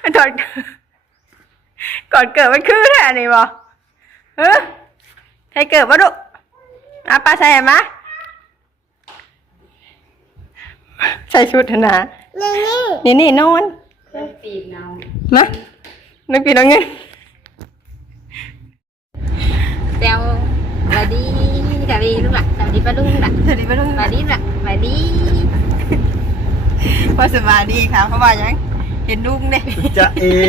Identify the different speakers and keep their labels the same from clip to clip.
Speaker 1: ถอดก่อนเกิดมันคือแท้นี่บ่ใครเกิดบ่ลูกป้าใส่ไหมใส่ชุดนะนี่นอน
Speaker 2: ปีกเนา
Speaker 1: นะนึกปีน้องเงิน
Speaker 2: เซลสวัสดีลูกหล่ะสวัสดีป้าลุงหล่ะสวัสดีป้าลุงสวัสดีหล่ะสวัสดี
Speaker 1: ว่าสบายดีค่ะเพราะว่ายังเห็นลุงเด้
Speaker 3: จะ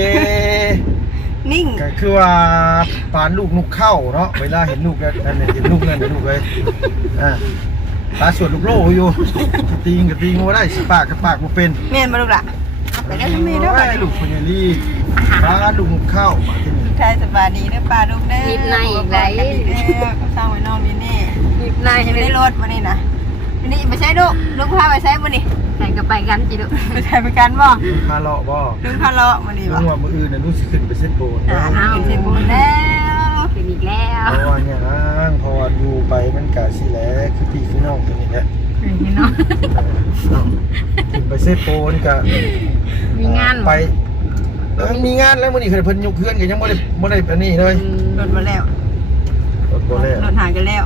Speaker 1: นิ่ง
Speaker 3: ก็คือว่าปานลูกนุกเข้าเนาะเวลาเห็นลูกนั่นเห็นลูกนั่นเห็นลูกเลยตาสวดลูกโลอยู่ตีงกับตีงว่าได้ปากกับปากบ่เป็น
Speaker 1: แม่นบ่ลูกล่ะ
Speaker 3: ไปได้ไม่ได้ลูกพญาลีปาลูกนุกเข้ามาที่นี่
Speaker 1: ใช่สบายดีเด้อป้าลูกเด้อ
Speaker 2: หยิบในอีกไร
Speaker 1: ก็สร้างไว้น้องนี่
Speaker 2: หยิบใน
Speaker 1: จะได้รถวันนี้นะวันนี้ไม่ใช่ลูกพาไปใช้วันนี้
Speaker 2: แต่ก็ไปกันจิลูก
Speaker 1: ไปใช้ไปกันบ่
Speaker 3: พาเลาะบ่
Speaker 1: ลุงพาเลาะวันนี้บ่
Speaker 3: ลุงว่ามื้ออื่นน่ะลุงสิขึ้นไปเส้นโบน
Speaker 1: ขึ้นเส้นโบนแล้ว
Speaker 2: ขึ้นอีกแล้ว
Speaker 3: เพราะว่าเนี่ยพออยู่ไปมันกะสิแลคือพี่คือน้องตัวนี้แหละ
Speaker 2: นี่เนาะ
Speaker 3: ขึ้นไปเส้นโบนก็
Speaker 2: มีงาน
Speaker 3: ไปมีงานแล้วมื้อนี้เพิ่นยกเคลื่อนก็ยังบ่ได้อันนี้เลย
Speaker 1: รถมาแล้วรถหากันแล้ว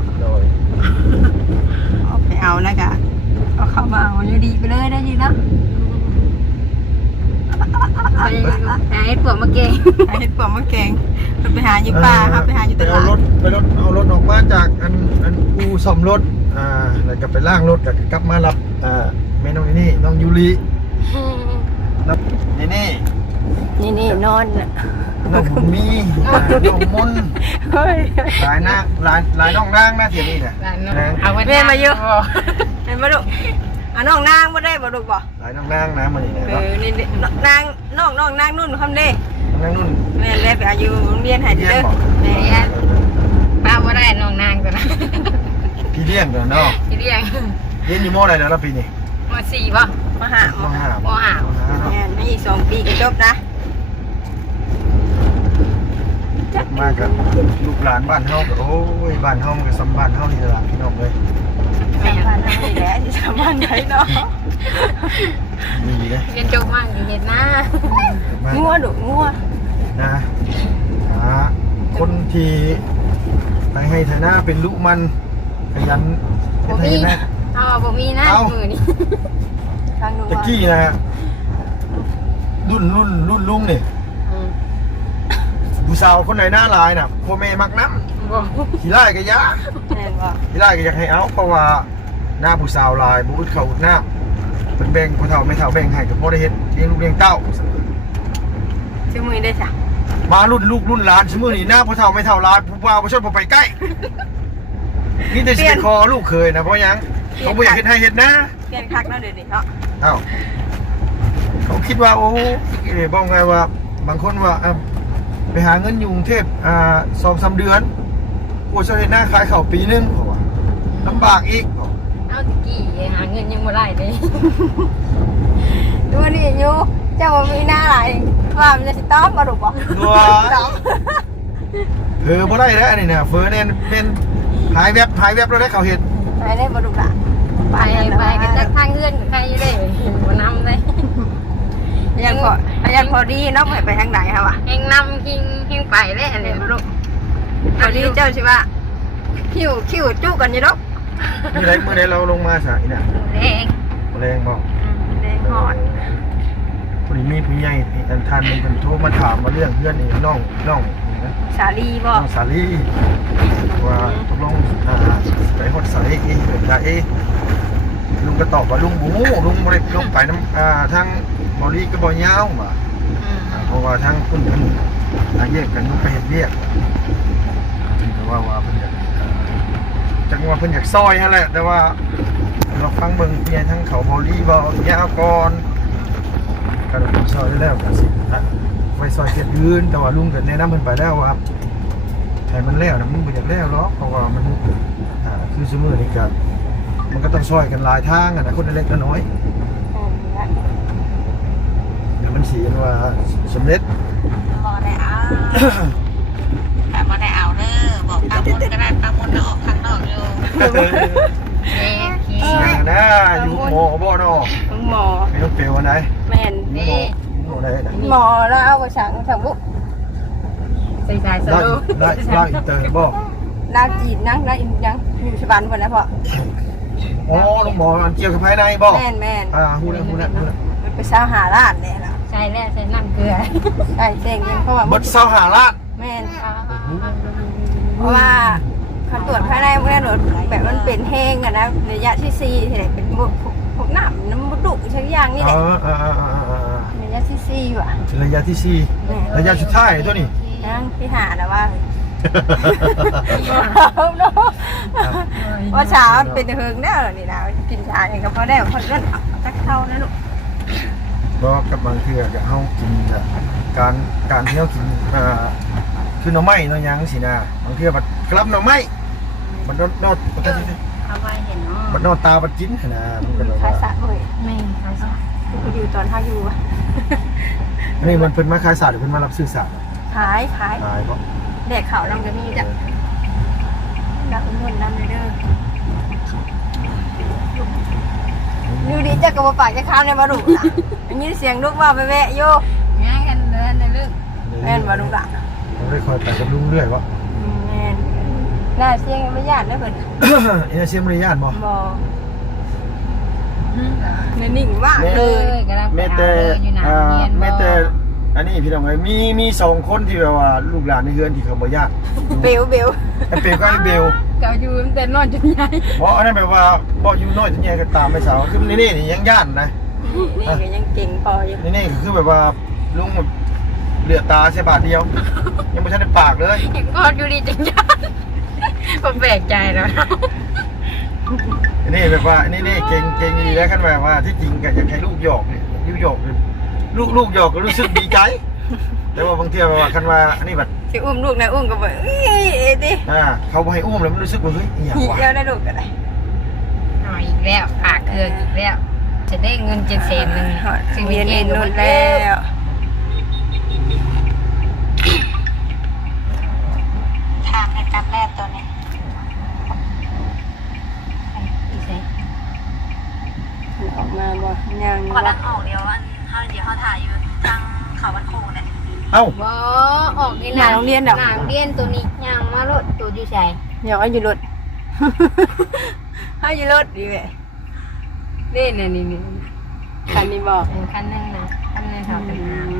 Speaker 1: เอาไปเอาแล้วกะเอาเข้ามาเอาอยู่ดีไปเลยได้ดีนะ
Speaker 2: ไอ้ปวดมาเก่ง
Speaker 1: ไอ้ปวดมาเก่งไปหาอยู่ป่าครับไปหาอยู่ตลาด
Speaker 3: เอารถออกมาจากอันอู่ซ่อมรถแล้วก็ไปล้างรถแล้วก็กลับมารับแม่น้องนี่น้องยูริรับนี่
Speaker 1: นอน
Speaker 3: น้องมีน้องมนหลายน้องนางนะเทียนี่เนี่ย
Speaker 2: เอาไว้
Speaker 1: แม่มาอยู่เห็นมาดูน้องนางมาได้บ่ดูบ่
Speaker 3: หลายน้องนางนะมันนี่เนี่ย
Speaker 1: นี่นางน้องนางนุ่นคำเด้
Speaker 3: นางนุ่น
Speaker 1: แม่เล่ไปอายุโรงเรียนหายเด้อ
Speaker 2: แม่ป้าว่าได้น้องนางตัวนะ
Speaker 3: พี่เลี้ยงเด้อเนาะ
Speaker 2: พี่เลี้ยง
Speaker 3: เรียนอยู่ม.อะไรเด้อละปีนี้
Speaker 2: ม.4 ป่ะ
Speaker 1: ม.5แม่นี่2 ปีก็จบนะ
Speaker 3: มากับลูกหลานบ้านเฮาก็โอ้ยบ้านเฮามันก็สำบ้านเฮานี่ล่ะพี่น้องเอ้ย
Speaker 1: บ้านเฮานี่แหละที่สำบ้านไหนเนาะ
Speaker 3: นี่เด้
Speaker 2: เรียนจบมาอยู่เฮ็ดนา
Speaker 1: งัวดุงัว
Speaker 3: นะคนที่ไปให้ฐานะเป็นลูกมันขยัน
Speaker 2: เป็นไทยนะบ่มีนะมือนี่
Speaker 3: ตะกี้นะรุ่นลุงนี่ผู้สาวคนไหนหน้าลายน่ะพ่อแม่มักน้ำขี้ไล่ก็ยะขี้ไล่ก็อยากให้เอาเพราะว่าหน้าผู้สาวลายบุ้ดเขาหน้าเป็นแบ่งผู้เฒ่าไม่เฒ่าแบ่งให้กับพ่อได้เห็นเลี้ยงลูกเลี้ยงเต้า
Speaker 1: ชื่อมือได้จ้ะ
Speaker 3: มารุ่นลูกรุ่นหลานชื่อมือนี่หน้าผู้เฒ่าไม่เฒ่าลายผู้บ่าวผู้ชนผู้ไปใกล้นี่แต่สิคอลูกเคยนะเพราะยังเขาไม่อยากเห็นให้เห็นนะ
Speaker 1: เปลี่ยนคักแล้วเดี๋ยวนี้เนาะ
Speaker 3: เขาคิดว่าโอ้บอกไงว่าบางคนว่าไปหาเงินอยู่กรุงเทพ2-3 เดือนกูจะเห็นหน้าขายเข่าปีนึงเพราะว่าลำบากอีก
Speaker 2: เอาตะกี้หาเงินยังไม่ได้เลย
Speaker 1: ดูนี่ยูเจ้ามีหน้าอะไรว่ามันจะต้องมาดูป่ะ
Speaker 3: บ่ได้แล้วนี่เนี่ยเฟอร์เนี่ยเป็นหายแวบแล้วได้เขาเห็น
Speaker 1: หายได้มาดูละ
Speaker 2: ไปกันจากทางเงื่อนกับใครอยู่ได้หัวนำเลย
Speaker 1: ยังพอดีเนาะไปทางไหนครับวะ
Speaker 2: แห่งนำหิ้งไปเลยอะไรมาดู
Speaker 1: พอดีเจ้าใช่ปะคิวจุกันอยู่ดอก
Speaker 3: เมื่อไรเราลงมาสายเนี่ยแรงบอก
Speaker 1: แรงหอด
Speaker 3: พอดีมีผู้ใหญ่ทันเป็นโทรมาถามมาเรื่องเพื่อนนี่น้อง
Speaker 1: สาลีบอก
Speaker 3: สาลีว่าตกลงไปหดใส่เป็นไงลุงก็ตอบว่าลุงบูลุงไม่ได้ลงไปน้ำทางบริก็บ่ยาวมาเพราะว่าทางคุณเป็นแยกกันลุงไปเห็นเรียกแต่ว่าเพิ่นอยากจังว่าเพิ่นอยากซอยฮะแหละแต่ว่าเราฟังเบิ่งเพียงทั้งเขาบริบ่ยาวก่อนก็เราซอยแล้วกันสิไปซอยเจ็ดยืนแต่ว่าลุงก็แนะนำเพิ่นไปแล้วว่าให้มันแล้วนะมันบ่อยากแล้วหรอกเพราะว่ามันคือสมือนี่ก็มันก็ต้องช่วยกันหลายทางนะคนเล็กน้อยเดี๋ยวมันสีว่าสำเร็จ
Speaker 1: บ่ได้เอาแต่บ่ได้เอาเด้อบอกปลาหมดก็ได้ปลาหมดออกข้างนอกอยู่
Speaker 3: นะอยู่หมอบ่เนาะ
Speaker 1: หมอ
Speaker 3: ไม่ต้องเปลวอันไหน
Speaker 1: แม่น
Speaker 3: หมอได้นะ
Speaker 1: หมอแล้วเอากระชังถังบุ
Speaker 2: ใส่สายส
Speaker 3: ได้
Speaker 2: โล
Speaker 3: ได้อินเตอร์บ่
Speaker 1: ลากจีนนั่งได้ยังอยู่ชบันคนนะพ่อ
Speaker 3: อ๋อลุงหมออันเกี่ยวกับภายในบ่
Speaker 1: แม่นแม่น
Speaker 3: ฮู้แล้ว
Speaker 1: ไปเช้าหาร้านเนี่ยนะ
Speaker 2: ใช่แล้วใส่น้ำเกลือ
Speaker 1: ใช่เจ๊งยังเพราะว่า
Speaker 3: เบิดเซาหาล้าน
Speaker 1: แม่นเพราะว่าเขาตรวจภายในเมื่อตรวจแบบมันเป็นแห้งอะนะระยะที่4ที่ไหนเป็นพวกน้ำน้ำมันดุชักอย่างนี่แหละระยะที่4ว่ะ
Speaker 3: ระยะที่
Speaker 1: แม่
Speaker 3: 4ระยะสุดท้ายตัวนี้
Speaker 1: นั่งที่หานะว่าว่าเช้าเป็นเฮิงแน่เลยนี่นะกินชาอย่างกับเขาได้คนก็ตักเท่านะลูก
Speaker 3: บ่กับบางเทื่อก็เฮากินการที่เฮากินคือหน่อไม้หน่อหยังสินะบางเทื่อบัดกลับหน่อไม้บัดนอด
Speaker 2: เอาไว้เห็นเนาะ
Speaker 3: บัดนอดตาบัดกินนะมันก็เลย
Speaker 1: ขาย
Speaker 3: ว่า
Speaker 1: สะเลย
Speaker 2: ไม่ใช่สาย
Speaker 1: อยู่ตอนท่าอยู่
Speaker 3: อันนี้มันเพิ่นมาขายศาสตร์หรือเพิ่นมารับซื้อศาสตร์
Speaker 1: ขาย
Speaker 3: ขายบ่
Speaker 1: เด็กเขาเราจะมีจ้ะดักเงินดำเลยเด้อดูดิจะกระบปากจะข้ามในมาดุนะอย่างนี้เสียงลูกว่าไปแวะโย
Speaker 2: ง่ายกันเลยในเรื่อง
Speaker 1: แม่นมาดุละ
Speaker 3: ผมได้คอยไปกับลุงเรื่อยบ่
Speaker 1: แม่นน่าเสียงไม่ยากนะเพิ่น
Speaker 3: อีน่าเสียมารยาทบ่
Speaker 1: บอนิ่งมากเลย
Speaker 3: แม่แต่แม่แต่อันนี้พี่น้องเอ้ยมี2คนที่แบบว่าลูกหลานในเฮือนที่เขาบ่ญาติ
Speaker 1: เบล
Speaker 3: ไอ้เปก็ไอ้เบล
Speaker 2: ก็อยู่แต่นอนจนใหญ่
Speaker 3: เพราะอันนั้นแบบว่าบ่อยู่น้อยจะแย่กันตามไปสาวคือนี่นี่ยังย่านนะ
Speaker 1: นี่ก็ยังเก่งพออยู่
Speaker 3: นี่คือแบบว่าลุงแบบเหลือตาใช่บาทเดียว ยังไม่ทันได้ปากเลย
Speaker 2: ยังกอดอยู่ดีจังยันผมแปลกใจแล้ว
Speaker 3: นี่แบบว่านี่เก่งดีแล้วกันแบบว่าที่จริงก็อยากให้ลูกหยอกเนี่ยลูกหยอกเนี่ยลูกหยอกก็รู้สึกดีใจ แต่ว่าบางทีแบบว่าคันว่าอันนี้แบบ
Speaker 1: สิอุ้มลูกนะอุ้มก็บอกเอ้ยดิ
Speaker 3: เขาบ่ให้อุ้มแล้วมันรู้สึกว่าเฮ้ยอหย่างวะ
Speaker 1: เดี๋ยวได้ลูกก็ได้
Speaker 2: หน่อยอีกแล้วปากเครื่องอีกแล้ว จะได้เงิน700,000นึง
Speaker 1: เรียนเองนู่นแล้ว
Speaker 2: ทางในการแรกตัวนี้อีใส่
Speaker 1: ออกมาบ่ย่าง
Speaker 4: ก่อนนั้นออกเดี๋ยวเขาถ่ายอยู่ทางเขาวันโคงเนี่ย
Speaker 3: เอ้า
Speaker 2: บ่ออกนี่
Speaker 1: หน้าโรงเรียนดอก
Speaker 2: หน้าโรงเรียนตัวนี้ย่างมารถตัวอยู่ใส่
Speaker 1: อยากให้อยู่รถ ให้อยู่รถดีไหม
Speaker 2: นี่
Speaker 1: คันนี้บอก
Speaker 2: เป็นคันนึงนะคันนึงเขาเป็นน้ำ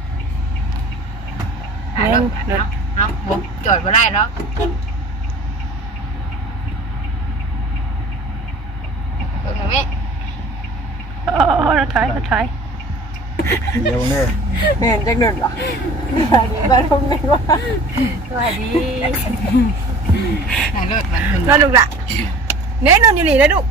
Speaker 1: แม่นรถ
Speaker 2: เอาบุกจอดมาได้แล้วตรงนี้
Speaker 1: โอ้รถถอย
Speaker 3: เดี๋ยวเนี่ย
Speaker 1: ไม่เห็นจักหนุนหรอบ้านทุ่งนี่ว่า
Speaker 2: สวัสดีนายรถมันหุ่น
Speaker 1: นอนลูกละเน้นนอนอยู่นี่นะลูก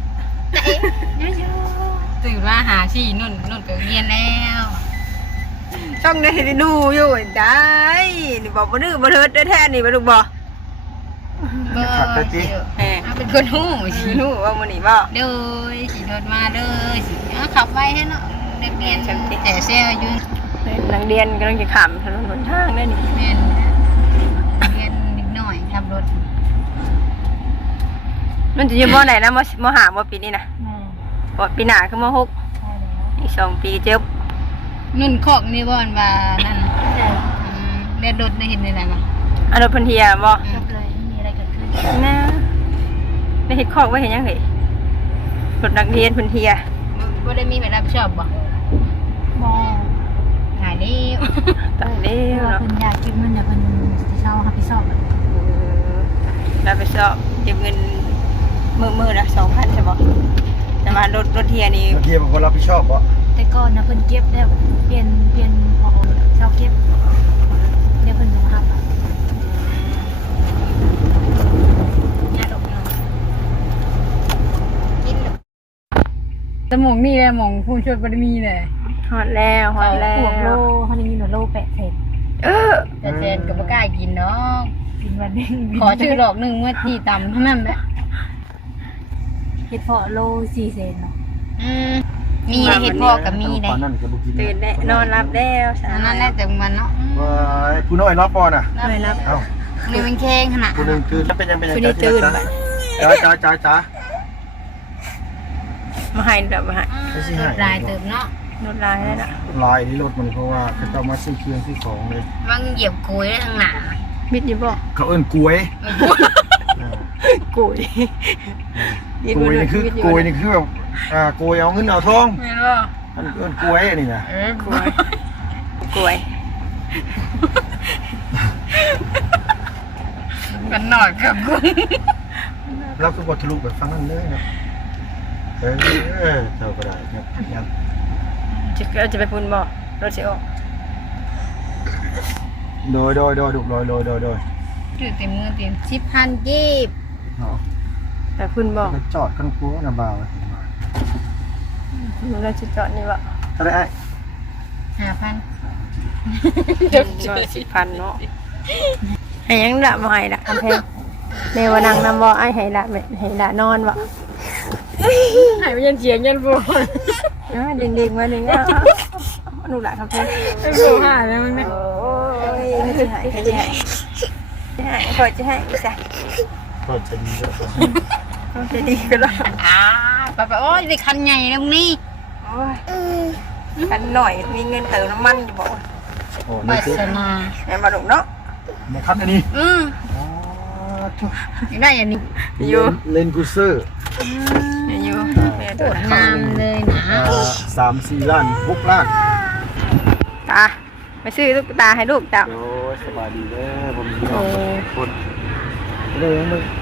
Speaker 2: ตื่นมาหาชี่นุ่นก็เรียนแล้ว
Speaker 1: ต้องได้ดูอยู่ได้นี่บอกบ่ดื้อบ่เทิดได้แท้นี่บ่ลูกบ่
Speaker 3: ขัดไปจี
Speaker 1: แหม
Speaker 2: เป็นคนหูสิ
Speaker 1: รู้ว่ามื้อนี้บ่
Speaker 2: เด้อสิรถมาเด้อสิขับไปให้เนาะเด็กเรียนแต่เซลอยู่
Speaker 1: นักเรียนกำลังจะข้ามถนนหนทางได้นี่
Speaker 2: เรียนนิดหน่อยขับรถ
Speaker 1: มันจะอยู่มไหนนะมห้าบ่ปีนี้นะบ่ปีหน้าคือมหกอีก2ปีเจ็บ
Speaker 2: นุ่นคอกนี่บ่อนว่านั่นเรียนรถได้เห็นได้ไหนบ้าง
Speaker 1: อันรถเพิ่นเฮียบ่
Speaker 4: จบเลยไม่มีอะไรเกิดขึ้น
Speaker 1: นะได้เฮ็ดคอกไว้เห็นยังเฮ้ยรถนักเรียนเพิ่นเฮีย
Speaker 2: บ่ได้มีแบบรับผิดชอบบ่
Speaker 4: มอง
Speaker 2: หายนี่
Speaker 1: ตายแล้
Speaker 4: เว
Speaker 1: ว
Speaker 4: ลา
Speaker 1: เนาะ
Speaker 4: เพิ่นอยากเก็บเงินเนี่ยเพิ่นสิเช่ารับผิดชอบอะ
Speaker 1: รับไปสอบเก็บเงินมื้อละ 2,000ใช่บ่แต่ว่ารถเฮียนี่
Speaker 3: บางทีบางคนรับผิดชอบบ่
Speaker 4: แต่ก่อนนะเพิ่นเก็บแล้วเปลี่ยนพอเช่าเก็บเดี๋ยวเพิ่นจะมารับอะ
Speaker 2: ยาดอกเนาะกินแต่หมองนี่แหละหมองผู้ช่วยบ่ได้มีเลย
Speaker 1: ฮอดแล้วฮอดแล้
Speaker 4: พวกโล
Speaker 1: ว
Speaker 4: เฮาได้ยินว่าโล800
Speaker 1: เออ
Speaker 2: แต่แซนก็บ่กล้ากินเนาะ
Speaker 4: กินวันหนึง
Speaker 2: ขอชื่อดอกนึงเมื่อตีต่ำเท่านั้นแหละ
Speaker 4: เฮ็ดเพาะโล400,000เนาะ
Speaker 2: มีเห็ดพอกกับมีได้
Speaker 3: ปานนั้นก็บ่กิน
Speaker 1: ตื่นได้นอนรับแล้วสา
Speaker 2: อันนั้นแหละแต่มันเนาะ
Speaker 3: ว้ายผู้น้อยรับปอน่ะ
Speaker 1: ไม่รับ
Speaker 3: เอ้า
Speaker 2: นี่มันแข็งขนาด
Speaker 3: ผู้นึงคือเป็นยัง
Speaker 1: ผู้นี้ตื่นบัด
Speaker 3: จ้า
Speaker 1: มาให้ดอกมาให้
Speaker 2: ลายเติมเนาะ
Speaker 1: รถลายได้นะ
Speaker 3: ลายที่รถมันเพราะว่าเขาจะมาซื้อเครื่องซื้อของเลย
Speaker 2: บางเหยียบกุยได้ทางหนา
Speaker 1: มิดอยู่บ่
Speaker 3: เขาเอิ้นกล้วย
Speaker 1: กุย
Speaker 3: กล้วยนี่คือกล้วยนี่คือแบบกล้วยเอาเงินเอาทอง
Speaker 2: ไม่รู้
Speaker 3: มันเอิ้นกล้วยอันนี่นะ
Speaker 1: กุยกุย
Speaker 2: กันหน่อยกับกุ้ง
Speaker 3: แล้วก็บททะลุแบบฟังนั่นเลยนะเจ้าก็ได้ครับ
Speaker 1: จะไปพุ่นบ่รถสิออก
Speaker 3: โดยดุโดย
Speaker 2: ถือเต็มมือเต็ม10,000กีบ
Speaker 1: ไปพุ่นบ่
Speaker 3: ไปจอดกันกลัวนะบ่าว
Speaker 1: เราจะจอดนี่บ่
Speaker 3: อะไรไอ้
Speaker 2: 5,000
Speaker 1: 10,000เนาะให้ยังละบ่ให้ละคำแพงแม่ว่านั่งนำบ่ไอ้ให้ละนอนบ่
Speaker 2: หายไปยันเสียงยันโบ
Speaker 1: เด็กๆมาหนึ่งอ่ะลูกหลานคำแพง
Speaker 2: เป็นโบหาแล้วมึงเนี่ย
Speaker 1: โอ้ยไม่จะให้จะให้ขอจะให้อีสัก
Speaker 3: ก็จะดีด้วย
Speaker 1: จะดีก็แล้ว
Speaker 2: ป้าโอ้ยได้คันใหญ่แล้วมึงนี่
Speaker 1: โอ้ยกันหน่อยมีเงินเติมน้ำมันอยู่บ่
Speaker 3: โอ้
Speaker 2: วา
Speaker 3: นี่คือ
Speaker 2: สนา
Speaker 1: แม่มาดุเนาะ
Speaker 3: มาคัดอันนี้
Speaker 2: ยังได้อันนี้
Speaker 1: อยู่
Speaker 3: เลนกูเซอร์
Speaker 1: อยู่แม่
Speaker 2: โค
Speaker 1: ตัว
Speaker 2: ตรงามเลยนะ
Speaker 3: 3-4 ล้าน6 ล้าน
Speaker 1: ตาไปซื้อลูกตาให้ลูกเจ้า
Speaker 3: โอ้สบายดีเด้อผมมีคนเลยมึง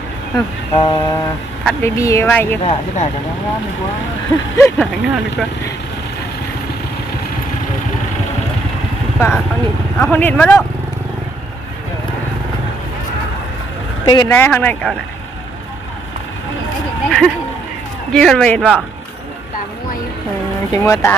Speaker 1: พัดบีไว้อยู่
Speaker 3: ที่ไหนกันนะว่าดีกว่า
Speaker 1: หลังงานดีกว่าป่าของนิดเอาของนิดมาลูกตื่นได้ข้างในเก่าน่ะยืนไปเห็นบ่
Speaker 2: ตามมวย
Speaker 1: ขี้มัวตา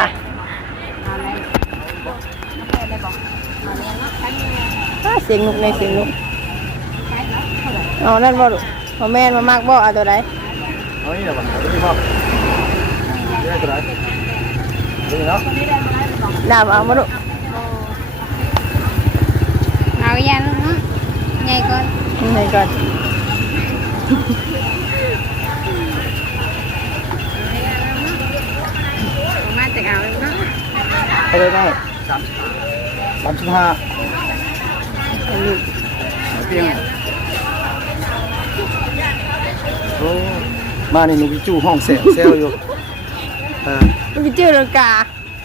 Speaker 1: เสียงนุกในเสียงนุกเอานั่นบ่ลูกเอาแม่นมามากบ่เอาตัวใด
Speaker 3: เฮ้ยเดี๋ยวมันจะมีความเรื่องอะไรดีเนาะ
Speaker 1: ดาบเอามาลูก
Speaker 2: เอาอย่างนั้นเนาะใหญ่ก่อน
Speaker 1: ไหนก่อน
Speaker 2: มาจากเอาเนาะ
Speaker 3: เขาได้35เพียงโอ้มาในลูกจู่ห้องเซลอยู่
Speaker 1: มันคือชื่อเรื่องกาก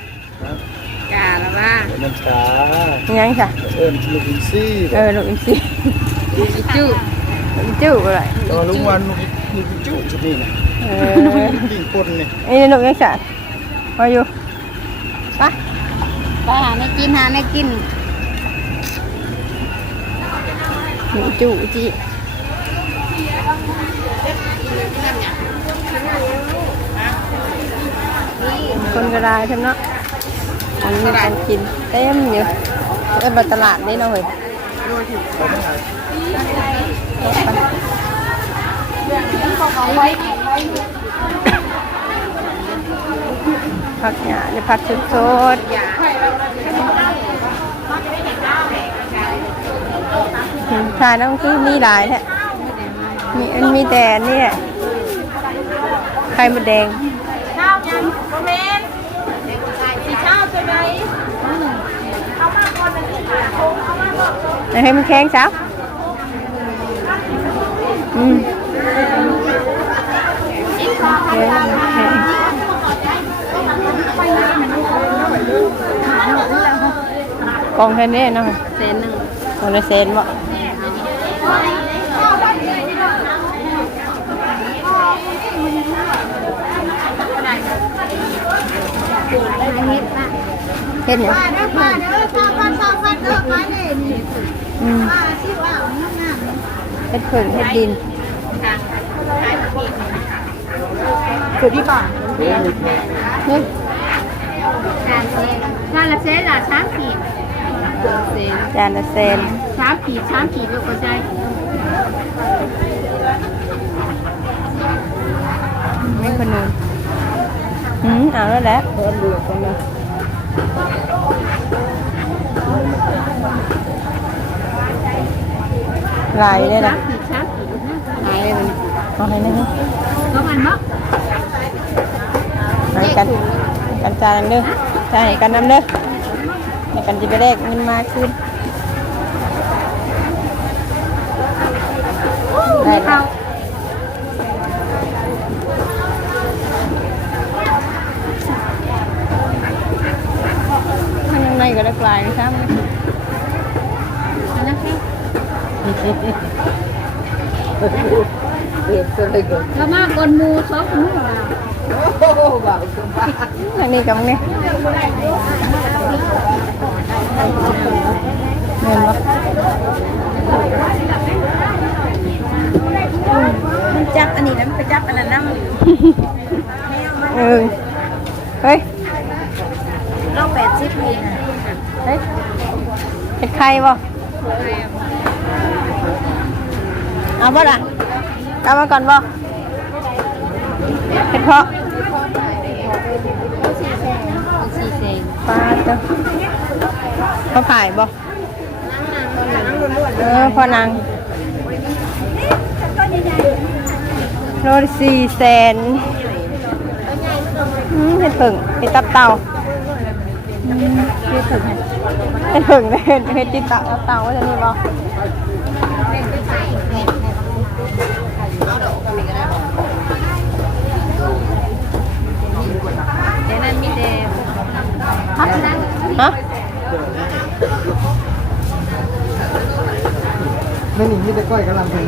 Speaker 2: าละว่า
Speaker 3: น้ำตา
Speaker 1: ยังค่ะ
Speaker 3: ลูกอินซี่
Speaker 1: ลูกอินซี
Speaker 2: จุ
Speaker 1: ลูกอินจู้อะไร
Speaker 3: ลุงวันลูกจู่ชุดนี้นะดิ่งคนนี่
Speaker 1: นี่ลูกยังสั่นมาอยู่ไป
Speaker 2: ไปหาในกินหาในกิน
Speaker 1: ลูกจู้จีคนกระไรใช่ไหมเนาะอันนี้การกินเต็มอยู่เอ็มตลาดนี่เนาะเฮ้ยผักหยาหรือผักสดๆชาต้องคือมีหลายแท้มีแต่นี่แหละไข่มดแดงให้มันแข็งจ้ะกองแค่นี้เนาะ
Speaker 2: เซนหนึ่ง
Speaker 1: กองละเซนบ่เห็นยังเห็ดผึ่งเห็ดดินคือพี่ป่านี่
Speaker 2: จานละเซนละ3 ขีดเซน
Speaker 1: จานละเซน
Speaker 2: 3 ขีด3 ขีดลูกกระจาย
Speaker 1: ไม่คนนึงเอาแล้วแหละเพิ่มเดือดกันเลยลายเลยนะ
Speaker 2: 3 ขีดหายเลยมัน
Speaker 1: เอาให้นะ
Speaker 2: ก็มันมัก
Speaker 1: กันกันจานเด้อจ่ายให้กันน้ำเด้อในกันจะไปแลกเงินมาคืนได้เข้าข้างในก็ได้ปลายนะครับ
Speaker 2: แล้วมากกนมูซอกมูเรา
Speaker 1: อันนี้กับนี่เห็นปะมันจับอันนี้แล้วมันไปจับอันนั้นน้ำเฮ้ย
Speaker 4: เรา80ปีน่ะ
Speaker 1: เฮ้ยเป็นใครบ่เอาบ่ล่ะกลับมาก่อนบ่เป็นเพราะ
Speaker 2: 4เซน
Speaker 1: ปลาจ้ะเขาถ่ายบ่พอนางโล400,000เห็ดผึ่งเห็ดตับเต่าเห็ดผึ่งเห็ดผึ่งเห็ดติดเต่าว่าจะมีบ่
Speaker 2: เดี๋ยวนั้นมีแต่
Speaker 1: ฮะ
Speaker 3: ไม่หนีนี่แต่ก้อยกำลังเป็น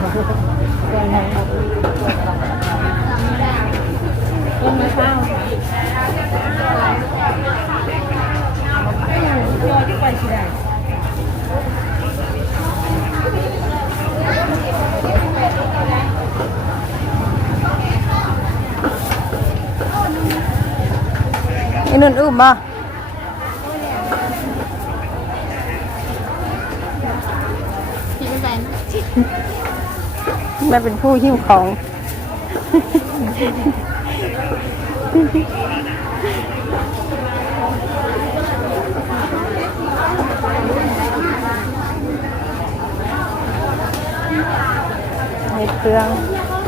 Speaker 1: ไอ้นุ่นอุ้มบ่
Speaker 2: ที่ไม่เป็น
Speaker 1: มันเป็นผู้หิ้วของเห็ดเปลือง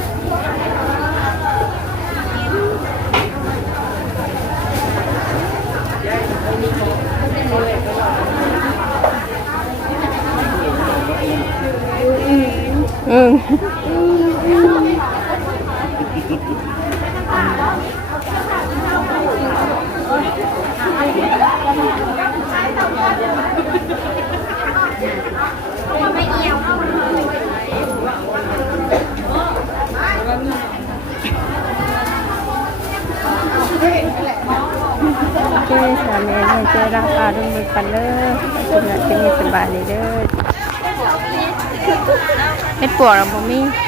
Speaker 1: เจ้สามีให้เจ้ราคาดุมือกันเลยคุณน่ะจะมีสบายเลยเด้อเฮ็ดปวกเราบ่มี